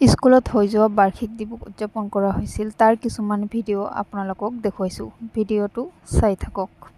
স্কুলত হৈ যোৱা বাৰ্ষিক দিৱস উদযাপন কৰা হৈছিল তাৰ কিছুমান ভিডিঅ' আপোনালোকক দেখুৱাইছোঁ। ভিডিঅ'টো চাই থাকক।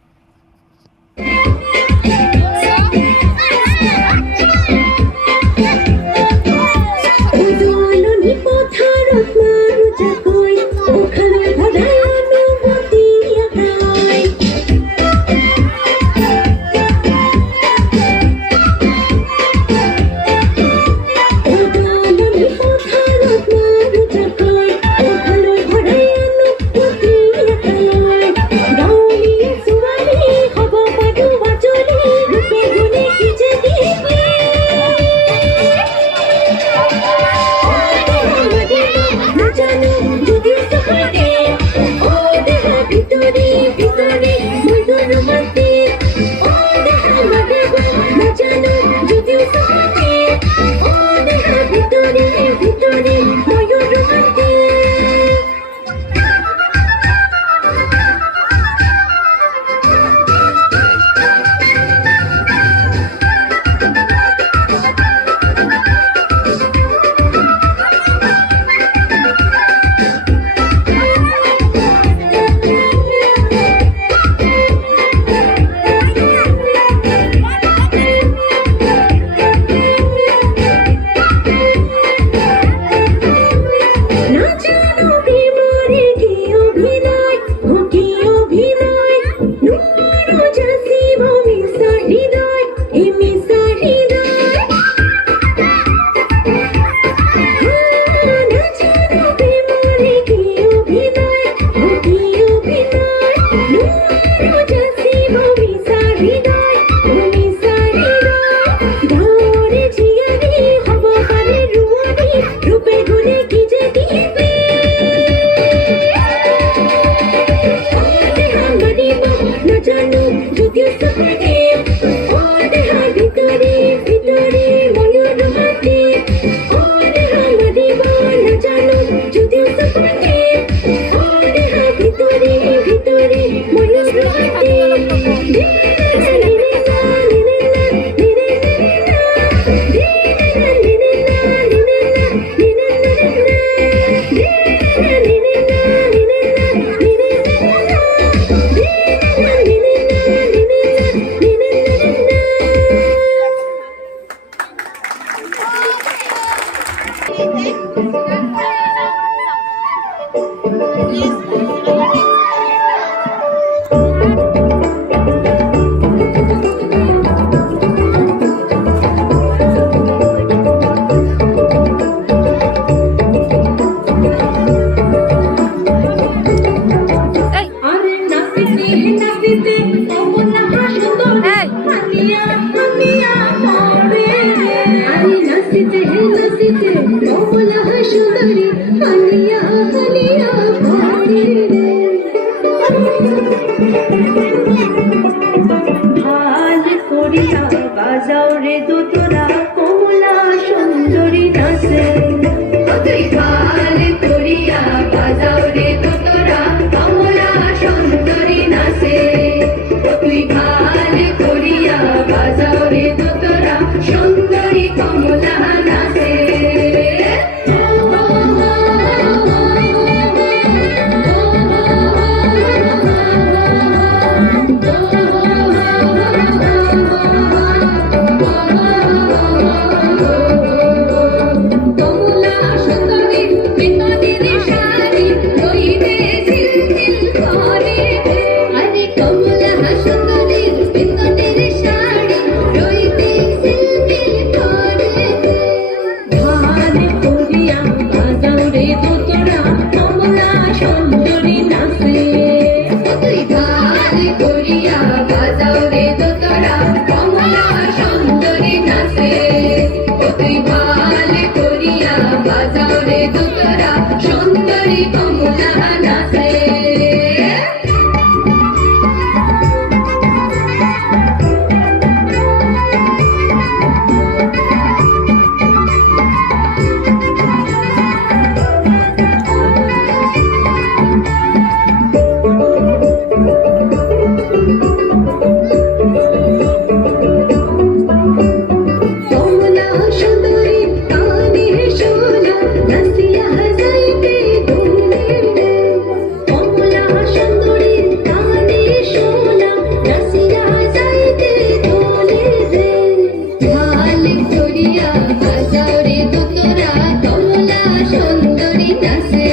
বাজাও রে দুতরা কমলা সুন্দরী নাচে তুই ভাল করিয়া বাজাও রে দুতরা কমলা সুন্দরী নাচে তুই ভাল করিয়া বাজাও রে দুতরা সুন্দরী কমলা নাচে কমলা সুন্দরী বিনোদিনী তোরা কমলা সুন্দরী নাচে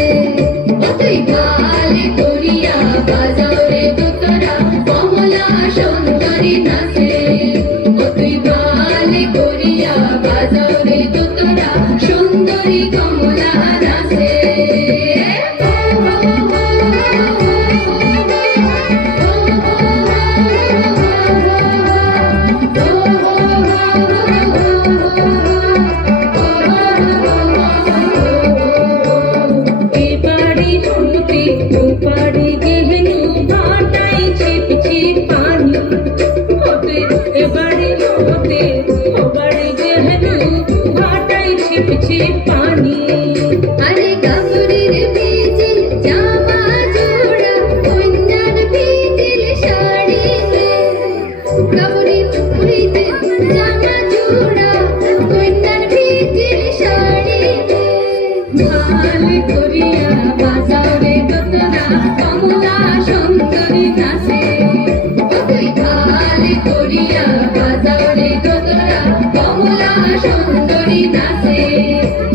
ও তুই গাল করিয়া বাজাও রে তোরা কমলা সুন্দরী নাচে ও তুই গাল করিয়া বাজাও রে তোরা সুন্দরী কমলা নাচে এবারে হতে ওপারে গেহেনু ভাটাই ছিপ ছিপ পানি হতে এবারে হতে ওপারে গেহেনু ভাটাই ছিপ ছিপ পানি আরে কাপড়ের ভিজিল জামা জোড়া কন্যার ভিজিল শাড়ি কাপড়ের ভিজিল জামা জোড়া কন্যার ভিজিল শাড়ি ঢাল করিয়া বাজাও রে তোরা কমলা সুন্দরী নাচে ও তুই ঢাল করিয়া বাজাও রে তোরা কমলা সুন্দরী নাচে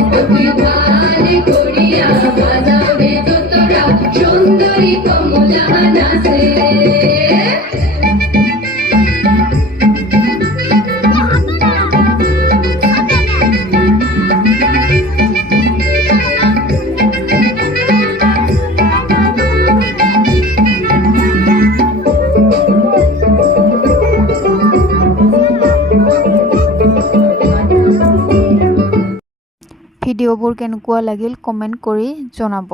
ও তুই ঢাল করিয়া বাজাও রে তোরা সুন্দরী কমলা নাচে ভিডিঅ'বোৰ কেনেকুৱা লাগিল কমেণ্ট কৰি জনাব।